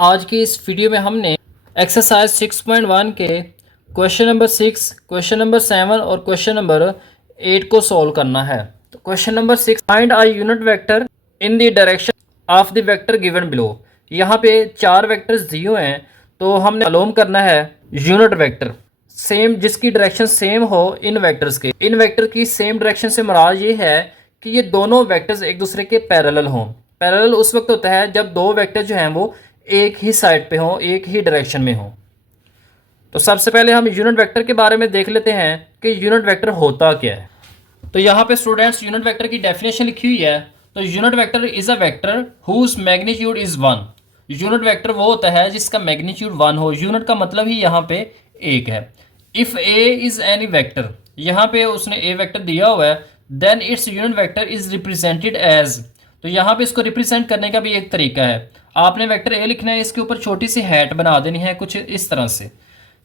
आज की इस वीडियो में हमने एक्सरसाइज 6.1 के क्वेश्चन नंबर 6, क्वेश्चन नंबर 7 और क्वेश्चन नंबर 8 को सॉल्व करना है। तो question number 6, find a unit vector in the direction of the vector given below. यहाँ पे 4 वेक्टर्स दिए हुए हैं, तो हमने मालूम करना है यूनिट वेक्टर सेम जिसकी डायरेक्शन सेम हो इन वेक्टर्स के। इन वेक्टर की सेम डायरेक्शन से मुराद ये है कि ये दोनों वेक्टर्स एक दूसरे के पैरेलल हों। पैरेलल उस वक्त होता है जब दो वेक्टर जो हैं वो एक ही साइड पे हो, एक ही डायरेक्शन में हो। तो सबसे पहले हम यूनिट वेक्टर के बारे में देख लेते हैं कि यूनिट वेक्टर होता क्या है। तो यहाँ पे स्टूडेंट्स यूनिट वेक्टर की डेफिनेशन लिखी हुई है। तो unit vector is a vector whose magnitude is 1। Unit vector वो होता है जिसका मैग्नीट्यूड 1 हो। यूनिट का मतलब ही यहाँ पे एक है। If A is any vector, यहाँ पे उसने ए वेक्टर दिया हुआ है, then its unit vector is represented as. तो यहाँ पे इसको रिप्रेजेंट करने का भी एक तरीका है। आपने वेक्टर ए लिखना है, इसके ऊपर छोटी सी हैट बना देनी है कुछ इस तरह से,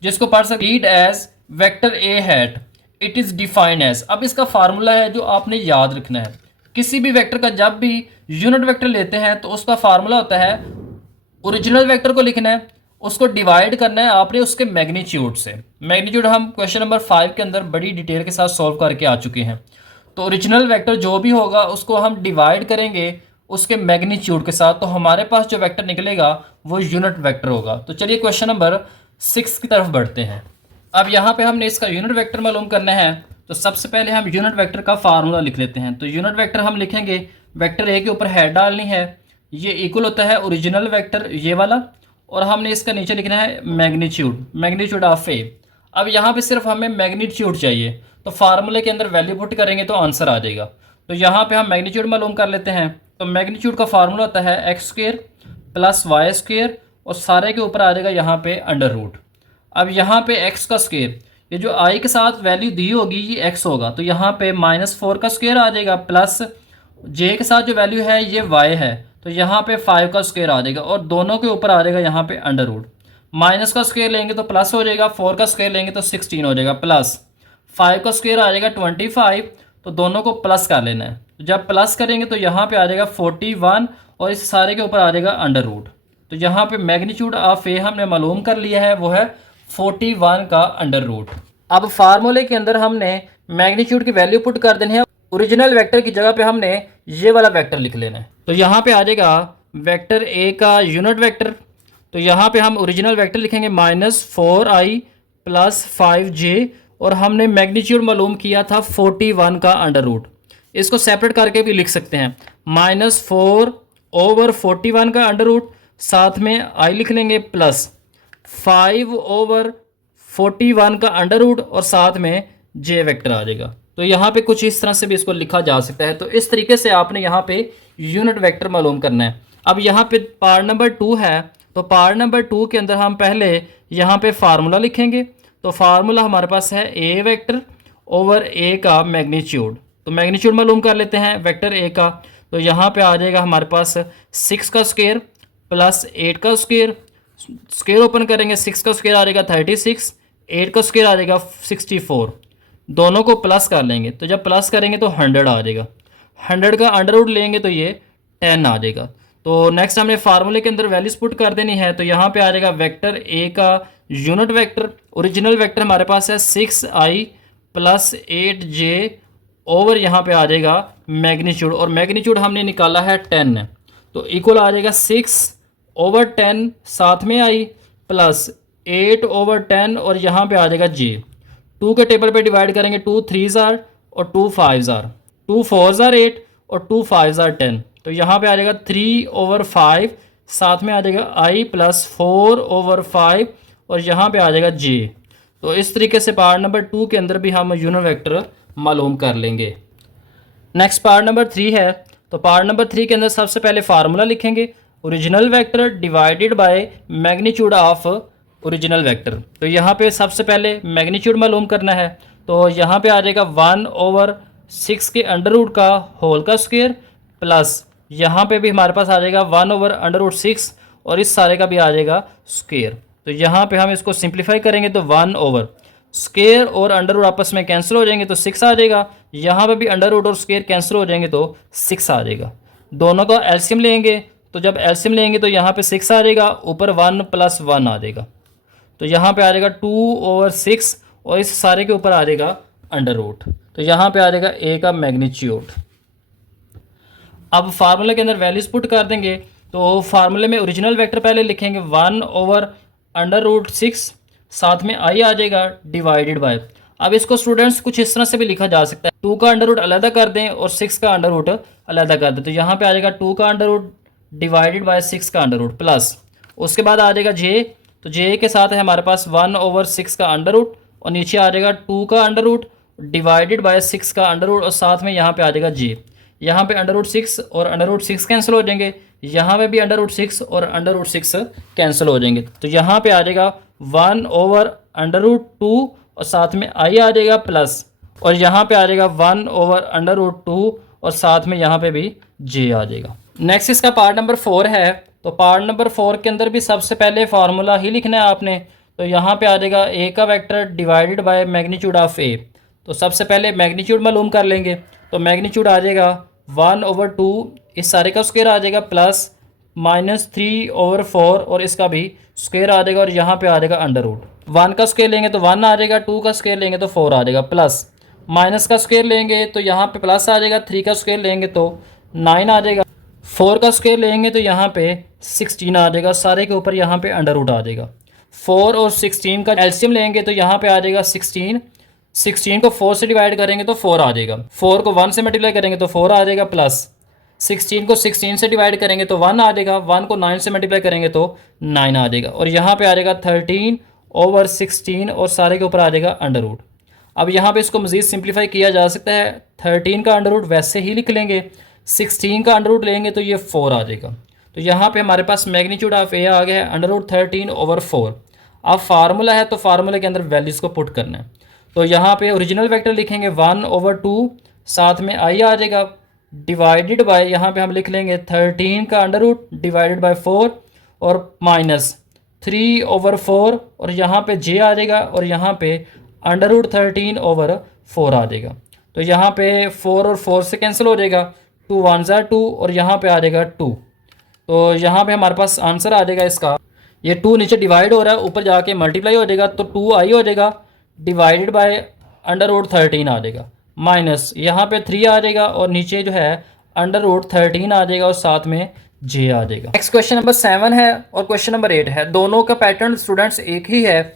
जिसको पढ़ सकते read as vector A hat it is defined as. अब इसका फार्मूला है जो आपने याद रखना है। किसी भी वेक्टर का जब भी यूनिट वेक्टर लेते हैं तो उसका फार्मूला होता है, ओरिजिनल वेक्टर को लिखना है, उसको डिवाइड करना है आपने उसके मैग्नीट्यूड से। मैग्नीट्यूड हम क्वेश्चन नंबर 5 के अंदर बड़ी डिटेल के साथ सॉल्व करके आ चुके हैं। तो ओरिजिनल वेक्टर जो भी होगा उसको हम डिवाइड करेंगे उसके मैग्नीट्यूड के साथ, तो हमारे पास जो वेक्टर निकलेगा वो यूनिट वेक्टर होगा। तो चलिए क्वेश्चन नंबर 6 की तरफ बढ़ते हैं। अब यहाँ पे हमने इसका यूनिट वेक्टर मालूम करना है। तो सबसे पहले हम यूनिट वेक्टर का फार्मूला लिख लेते हैं। तो यूनिट वेक्टर हम लिखेंगे, वेक्टर ए के ऊपर हेड डालनी है, ये इक्वल होता है ओरिजिनल वेक्टर ये वाला, और हमने इसका नीचे लिखना है मैग्नीट्यूड, मैग्नीट्यूड ऑफ ए। अब यहाँ पे सिर्फ हमें मैग्नीट्यूड चाहिए, तो फार्मूले के अंदर वैल्यू पुट करेंगे तो आंसर आ जाएगा। तो यहाँ पे हम मैग्नीट्यूड मालूम कर लेते हैं। तो मैग्नीट्यूड का फार्मूला होता है X square plus Y square, और सारे के ऊपर आ जाएगा यहाँ पे अंडर रूट। अब यहाँ पे एक्स का स्क्वेयर, ये जो आई के साथ वैल्यू दी होगी ये एक्स होगा, तो यहाँ पे -4 का स्क्वेयर आ जाएगा, प्लस जे के साथ जो वैल्यू है ये वाई है, तो यहाँ पे 5 का स्क्वेयर आ जाएगा, और दोनों के ऊपर आ जाएगा यहाँ पे अंडर रूट। माइनस का स्क्वेयर लेंगे तो प्लस हो जाएगा, 4 का स्क्वेयर लेंगे तो 16 हो जाएगा, प्लस 5 का स्क्वेयर आ जाएगा 25, तो दोनों को प्लस कर लेना है। तो जब प्लस करेंगे तो यहाँ पे आ जाएगा 41, और इस सारे के ऊपर आ जाएगा अंडर रूट। तो यहाँ पे मैग्नीट्यूड ऑफ ए हमने मालूम कर लिया है, वो है 41 का अंडर रूट। अब फार्मूले के अंदर हमने मैग्नीट्यूड की वैल्यू पुट कर देनी है। ओरिजिनल वेक्टर की जगह पे हमने ये वाला वेक्टर लिख लेना है। तो यहाँ पे आ जाएगा वेक्टर ए का यूनिट वेक्टर। तो यहाँ पे हम ओरिजिनल वेक्टर लिखेंगे -4i प्लस 5j, और हमने मैग्नीट्यूड मालूम किया था 41 का अंडर रूट। इसको सेपरेट करके भी लिख सकते हैं, -4/41 का अंडर रूट, साथ में i लिख लेंगे, प्लस 5/41 का अंडर रूट, और साथ में j वेक्टर आ जाएगा। तो यहाँ पे कुछ इस तरह से भी इसको लिखा जा सकता है। तो इस तरीके से आपने यहाँ पे यूनिट वेक्टर मालूम करना है। अब यहाँ पे पार्ट नंबर 2 है, तो पार्ट नंबर 2 के अंदर हम पहले यहाँ पे फार्मूला लिखेंगे। तो फार्मूला हमारे पास है ए वेक्टर ओवर ए का मैग्नीट्यूड। तो मैग्नीट्यूड मालूम कर लेते हैं वेक्टर ए का। तो यहाँ पे आ जाएगा हमारे पास 6 का स्क्वेयर प्लस 8 का स्क्वेयर, स्क्वेयर ओपन करेंगे, 6 का स्क्वेयर आ जाएगा 36, 8 का स्क्वेयर आ जाएगा 64, दोनों को प्लस कर लेंगे। तो जब प्लस करेंगे तो 100 आ जाएगा, 100 का अंडर रूट लेंगे तो ये 10 आ जाएगा। तो नेक्स्ट हमने फार्मूले के अंदर वैल्यूज पुट कर देनी है। तो यहाँ पे आ जाएगा वेक्टर ए का यूनिट वेक्टर, ओरिजिनल वेक्टर हमारे पास है 6i प्लस 8j, ओवर यहाँ पे आ जाएगा मैग्नीट्यूड, और मैग्नीट्यूड हमने निकाला है 10, तो इक्वल आ जाएगा 6/10, साथ में i प्लस 8/10, और यहाँ पे आ जाएगा j। 2 के टेबल पे डिवाइड करेंगे, 2 3s आर और 2 5s आर, 2 4s आर 8 और 2 5s आर 10, तो यहाँ पे आ जाएगा 3/5, साथ में आ जाएगा i प्लस 4/5, और यहाँ पे आ जाएगा j। तो इस तरीके से पार्ट नंबर 2 के अंदर भी हम यूनिट वेक्टर मालूम कर लेंगे। नेक्स्ट पार्ट नंबर 3 है। तो पार्ट नंबर 3 के अंदर सबसे पहले फार्मूला लिखेंगे, original vector divided by magnitude of original vector. तो यहाँ पे सबसे पहले मैग्नीट्यूड मालूम करना है। तो यहाँ पे आ जाएगा 1/6 के अंडर रूट का होल का स्क्वेयर, प्लस यहाँ पे भी हमारे पास आ जाएगा 1/√6, और इस सारे का भी आ जाएगा स्क्वेयर। तो यहाँ पे हम इसको सिंप्लीफाई करेंगे तो 1 स्क्वेयर और अंडर रूट आपस में कैंसिल हो जाएंगे तो 6 आ जाएगा। यहाँ पे भी अंडर रूट और स्क्वेयर कैंसिल हो जाएंगे तो 6 आ जाएगा। दोनों का एलसीएम लेंगे तो जब एलसीएम लेंगे तो यहाँ पे 6 आ जाएगा, ऊपर 1 + 1 आ जाएगा, तो यहाँ पे आ जाएगा 2/6 और इस सारे के ऊपर आ जाएगा अंडर रूट। तो यहाँ पे आ जाएगा ए का मैग्नीट्यूड। अब फार्मूले के अंदर वैल्यूज पुट कर देंगे, तो फार्मूले में ओरिजिनल वेक्टर पहले लिखेंगे 1/√6, साथ में आई आ जाएगा डिवाइडेड बाय। अब इसको स्टूडेंट्स कुछ इस तरह से भी लिखा जा सकता है, 2 का अंडर रूट अलग कर दें और 6 का अंडर रूट अलग कर दें, तो यहाँ पे आ जाएगा 2 का अंडर रूट डिवाइडेड बाय 6 का अंडर रूट प्लस, उसके बाद आ जाएगा जे, तो जे के साथ है हमारे पास 1/6 का अंडर रूट और नीचे आ जाएगा 2 का अंडर रूट डिवाइडेड बाय 6 का अंडर रूट और साथ में यहाँ पे आ जाएगा जे। यहाँ पे अंडर रूट 6 और अंडर रूट 6 कैंसिल हो जाएंगे, यहाँ पे भी अंडर रूट 6 और अंडर रूट 6 कैंसिल हो जाएंगे, तो यहाँ पे आ जाएगा 1/√2 और साथ में आई आ जाएगा प्लस, और यहाँ पे आ जाएगा 1/√2 और साथ में यहाँ पे भी जे आ जाएगा। नेक्स्ट इसका पार्ट नंबर 4 है, तो पार्ट नंबर 4 के अंदर भी सबसे पहले फार्मूला ही लिखना है आपने, तो यहाँ पे आ जाएगा ए का vector divided by magnitude of A. तो सबसे पहले मैग्नीट्यूड मालूम कर लेंगे, तो मैग्नीट्यूड आ जाएगा 1/2, इस सारे का स्क्वायर आ जाएगा प्लस -3/4 और इसका भी स्क्वायर आ जाएगा और यहाँ पे आ जाएगा अंडर रूट। 1 का स्क्वायर लेंगे तो 1 आ जाएगा, 2 का स्क्वायर लेंगे तो 4 आ जाएगा प्लस, माइनस का स्क्वायर लेंगे तो यहाँ पे प्लस आ जाएगा, 3 का स्क्वायर लेंगे तो 9 आ जाएगा, 4 का स्क्वायर लेंगे तो यहाँ पे 16 आ जाएगा, सारे के ऊपर यहाँ पे अंडर रूट आ जाएगा। 4 और 16 का एलसीएम लेंगे तो यहाँ पे आ जाएगा 16, 16 को 4 से डिवाइड करेंगे तो 4 आ जाएगा, 4 को 1 से मल्टीप्लाई करेंगे तो 4 आ जाएगा प्लस 16 को 16 से डिवाइड करेंगे तो 1 आ जाएगा, 1 को 9 से मल्टीप्लाई करेंगे तो 9 आ जाएगा, और यहाँ पे आ जाएगा 13/16 और सारे के ऊपर आ जाएगा अंडर रूट। अब यहाँ पे इसको मज़ीद सिंप्लीफाई किया जा सकता है, 13 का अंडर रूट वैसे ही लिख लेंगे, 16 का अंडर रूट लेंगे तो ये 4 आ जाएगा, तो यहाँ पे हमारे पास मैग्नीट्यूड ऑफ ए आ गया है अंडर रूट 13/4। अब फार्मूला है तो फार्मूले के अंदर वैल्यूज़ को पुट करना है, तो यहाँ पे ओरिजिनल वेक्टर लिखेंगे 1/2, साथ में आई आ जाएगा डिवाइडेड बाय, यहाँ पे हम लिख लेंगे 13 का अंडर रूट डिवाइडेड बाय 4 और -3/4 और यहाँ पे जे आ जाएगा और यहाँ पे अंडर रूट 13/4 आ जाएगा, तो यहाँ पे 4 और 4 से कैंसिल हो जाएगा, 2 1 2 और यहाँ पे आ जाएगा 2, तो यहाँ पे हमारे पास आंसर आ जाएगा इसका, ये 2 नीचे डिवाइड हो रहा है ऊपर जाके मल्टीप्लाई हो जाएगा, तो 2 आई हो जाएगा डिवाइडेड बाय अंडर रूट 13 आ जाएगा, माइनस यहाँ पे 3 आ जाएगा और नीचे जो है अंडर रूट 13 आ जाएगा और साथ में जे आ जाएगा। नेक्स्ट क्वेश्चन नंबर 7 है और क्वेश्चन नंबर 8 है, दोनों का पैटर्न स्टूडेंट्स एक ही है,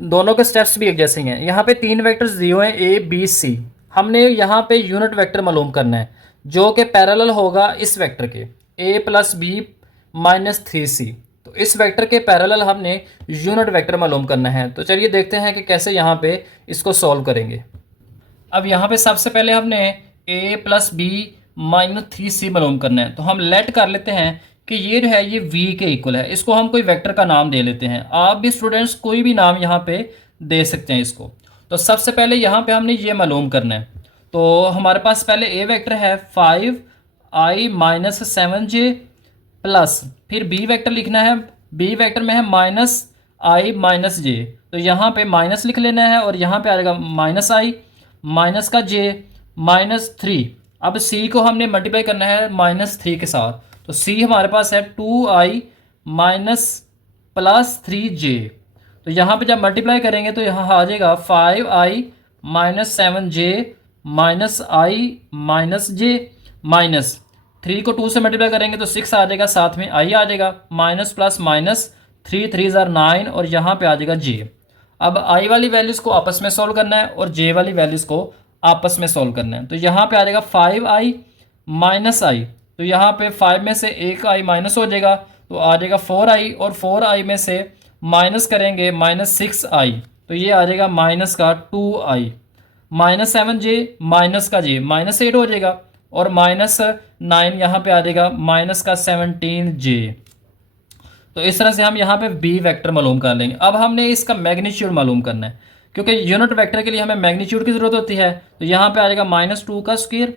दोनों के स्टेप्स भी एक जैसे ही हैं। यहाँ पे 3 वेक्टर्स दिए हुए हैं ए बी सी, हमने यहाँ पे यूनिट वेक्टर मालूम करना है जो कि पैरेलल होगा इस वेक्टर के a + b - 3c, तो इस वेक्टर के पैरेलल हमने यूनिट वेक्टर मालूम करना है। तो चलिए देखते हैं कि कैसे यहाँ पे इसको सॉल्व करेंगे। अब यहाँ पे सबसे पहले हमने a + b - 3c मालूम करना है, तो हम लेट कर लेते हैं कि ये जो है ये v के इक्वल है, इसको हम कोई वेक्टर का नाम दे लेते हैं। आप भी स्टूडेंट्स कोई भी नाम यहाँ पे दे सकते हैं इसको। तो सबसे पहले यहाँ पे हमने ये मालूम करना है, तो हमारे पास पहले a वेक्टर है 5i - 7j प्लस, फिर b वेक्टर लिखना है, b वेक्टर में है -i - j, तो यहाँ पे माइनस लिख लेना है और यहाँ पे आ जाएगा -i माइनस का j -3। अब c को हमने मल्टीप्लाई करना है -3 के साथ, तो c हमारे पास है 2i - +3j, तो यहाँ पे जब मल्टीप्लाई करेंगे तो यहाँ आ जाएगा 5i - 7j -i - j minus 3 को 2 से मल्टीप्लाई करेंगे तो 6 आ जाएगा, साथ में i आ जाएगा, माइनस प्लस माइनस 3 3 9 और यहाँ पे आ जाएगा j। अब i वाली वैल्यूज़ को आपस में सॉल्व करना है और j वाली वैल्यूज़ को आपस में सॉल्व करना है, तो यहाँ पे आ जाएगा 5i - i, तो यहाँ पे 5 में से एक i माइनस हो जाएगा तो आ जाएगा 4i और 4i में से माइनस करेंगे -6i, तो ये आ जाएगा माइनस का 2i, -7j माइनस का j -8 हो जाएगा और -9 यहाँ पे आ जाएगा माइनस का 17j। तो इस तरह से हम यहाँ पे b वेक्टर मालूम कर लेंगे। अब हमने इसका मैग्नीट्यूड मालूम करना है, क्योंकि यूनिट वेक्टर के लिए हमें मैग्नीट्यूड की ज़रूरत होती है, तो यहाँ पे आ जाएगा -2 का स्क्वायर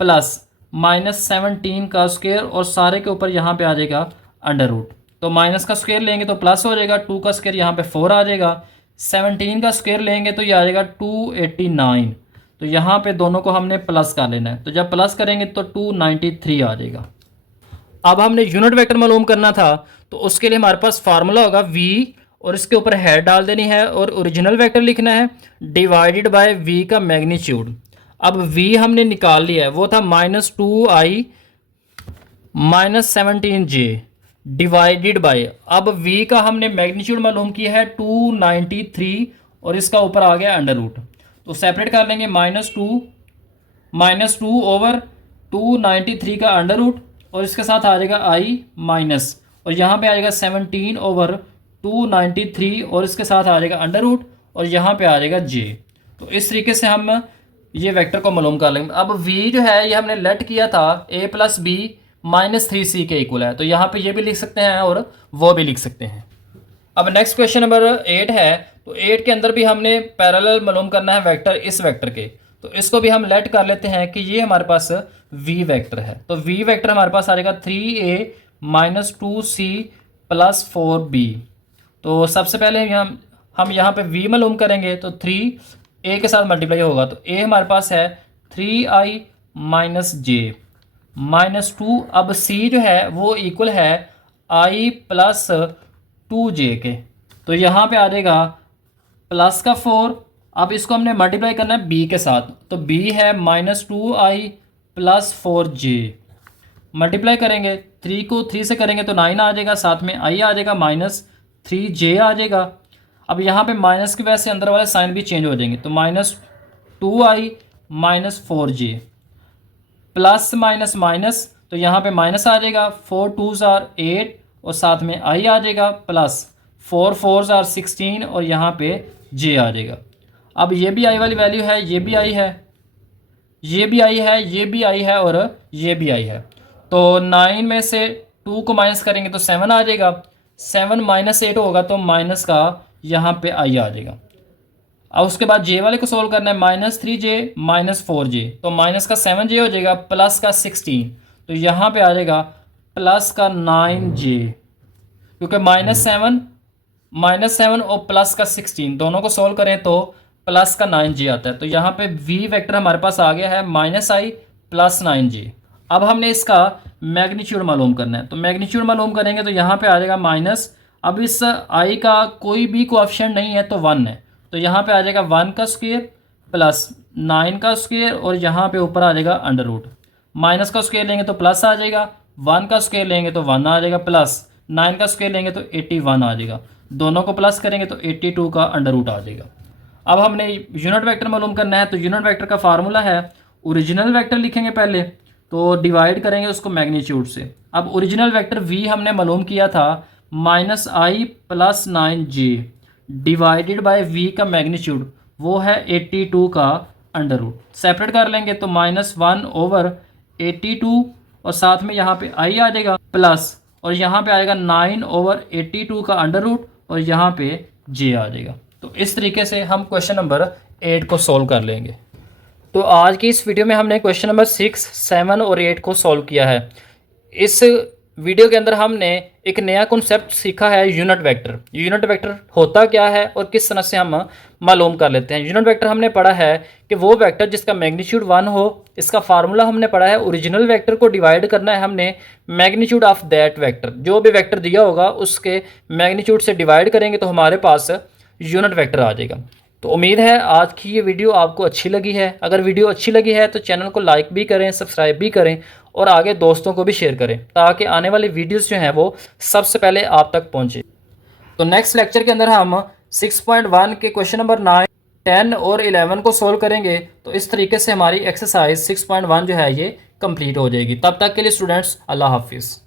प्लस -17 का स्क्वायर और सारे के ऊपर यहाँ पे आ जाएगा अंडर रूट, तो माइनस का स्क्वायर लेंगे तो प्लस हो जाएगा, 2 का स्क्वायर यहाँ पे 4 आ जाएगा, 17 का स्क्वायर लेंगे तो ये आ जाएगा 289, तो यहाँ पे दोनों को हमने प्लस कर लेना है, तो जब प्लस करेंगे तो 293 आ जाएगा। अब हमने यूनिट वेक्टर मालूम करना था, तो उसके लिए हमारे पास फार्मूला होगा v और इसके ऊपर हेड डाल देनी है और ओरिजिनल वेक्टर लिखना है डिवाइडेड बाय v का मैग्नीट्यूड। अब v हमने निकाल लिया है, वो था -2i -17j डिवाइडेड बाय, अब v का हमने मैग्नीट्यूड मालूम किया है 293 और इसका ऊपर आ गया अंडर रूट। तो सेपरेट कर लेंगे, -2 ओवर 293 का अंडर रूट और इसके साथ आ जाएगा i माइनस, और यहाँ पे आ जाएगा 17 ओवर 293 और इसके साथ आ जाएगा अंडर रूट और यहाँ पे आ जाएगा j। तो इस तरीके से हम ये वेक्टर को मालूम कर लेंगे। अब v जो है ये हमने लेट किया था a प्लस बी -3c के इक्वल है, तो यहाँ पे ये भी लिख सकते हैं और वो भी लिख सकते हैं। अब नेक्स्ट क्वेश्चन नंबर 8 है, तो 8 के अंदर भी हमने पैरेलल मालूम करना है वेक्टर इस वेक्टर के, तो इसको भी हम लेट कर लेते हैं कि ये हमारे पास v वेक्टर है। तो v वेक्टर हमारे पास आ जाएगा 3a -2c प्लस 4b। तो सबसे पहले हम यहाँ पे v मालूम करेंगे, तो 3a के साथ मल्टीप्लाई होगा, तो a हमारे पास है 3i -j -2। अब c जो है वो इक्वल है i प्लस 2j के, तो यहाँ पे आ जाएगा प्लस का 4। अब इसको हमने मल्टीप्लाई करना है b के साथ, तो b है -2i प्लस 4j। मल्टीप्लाई करेंगे 3 को 3 से करेंगे तो 9 आ जाएगा, साथ में i आ जाएगा -3j आ जाएगा। अब यहाँ पे माइनस की वजह से अंदर वाले साइन भी चेंज हो जाएंगे, तो -2i -4j plus minus minus, तो यहाँ पे माइनस आ जाएगा, 4 2s आर 8 और साथ में i आ जाएगा प्लस 4 4s आर 16 और यहाँ पे j आ जाएगा। अब ये भी i वाली वैल्यू है, ये भी i है, ये भी i है, ये भी i है और ये भी i है। तो 9 में से 2 को माइनस करेंगे तो 7 आ जाएगा, 7 -8 होगा तो माइनस का यहाँ पे i आ जाएगा। अब उसके बाद j वाले को सोल्व करना है, -3j -4j, तो माइनस का 7j हो जाएगा प्लस का 16, तो यहाँ पे आ जाएगा प्लस का 9j, क्योंकि -7 और प्लस का 16 दोनों को सोल्व करें तो प्लस का 9j आता है। तो यहाँ पे v वेक्टर हमारे पास आ गया है -i प्लस 9j। अब हमने इसका मैग्नीट्यूड मालूम करना है, तो मैग्नीट्यूड मालूम करेंगे तो यहाँ पे आ जाएगा माइनस, अब इस i का कोई भी कोएफिशिएंट नहीं है तो 1 है, तो यहाँ पे आ जाएगा 1 का स्क्वायर प्लस 9 का स्क्वायर और यहाँ पे ऊपर आ जाएगा अंडर रूट। माइनस का स्क्वायर लेंगे तो प्लस आ जाएगा, 1 का स्क्वायर लेंगे तो 1 आ जाएगा, प्लस 9 का स्क्वायर लेंगे तो 81 आ जाएगा, दोनों को प्लस करेंगे तो 82 का अंडर रूट आ जाएगा। अब हमने यूनिट वेक्टर मालूम करना है, तो यूनिट वेक्टर का फार्मूला है, ओरिजिनल वेक्टर लिखेंगे पहले, तो डिवाइड करेंगे उसको मैग्नीट्यूड से। अब ओरिजिनल वेक्टर v हमने मालूम किया था -i plus 9j divided by v का मैग्नीट्यूड वो है 82 का अंडर रूट। सेपरेट कर लेंगे तो -1 ओवर 82 और साथ में यहाँ पे i आ जाएगा प्लस, और यहाँ पे आएगा 9 ओवर 82 का अंडर रूट और यहाँ पे j आ जाएगा। तो इस तरीके से हम क्वेश्चन नंबर 8 को सॉल्व कर लेंगे। तो आज की इस वीडियो में हमने क्वेश्चन नंबर 6, 7 और 8 को सॉल्व किया है। इस वीडियो के अंदर हमने एक नया कॉन्सेप्ट सीखा है, यूनिट वेक्टर। यूनिट वेक्टर होता क्या है और किस तरह से हम मालूम कर लेते हैं। यूनिट वेक्टर हमने पढ़ा है कि वो वेक्टर जिसका मैग्नीट्यूड 1 हो, इसका फार्मूला हमने पढ़ा है, ओरिजिनल वेक्टर को डिवाइड करना है हमने मैग्नीट्यूड ऑफ दैट वेक्टर। जो भी वेक्टर दिया होगा उसके मैग्नीट्यूड से डिवाइड करेंगे तो हमारे पास यूनिट वेक्टर आ जाएगा। तो उम्मीद है आज की ये वीडियो आपको अच्छी लगी है। अगर वीडियो अच्छी लगी है तो चैनल को लाइक भी करें, सब्सक्राइब भी करें और आगे दोस्तों को भी शेयर करें, ताकि आने वाली वीडियोस जो हैं वो सबसे पहले आप तक पहुंचे। तो नेक्स्ट लेक्चर के अंदर हम 6.1 के क्वेश्चन नंबर 9, 10 और 11 को सोल्व करेंगे। तो इस तरीके से हमारी एक्सरसाइज 6.1 जो है ये कंप्लीट हो जाएगी। तब तक के लिए स्टूडेंट्स, अल्लाह हाफिज़।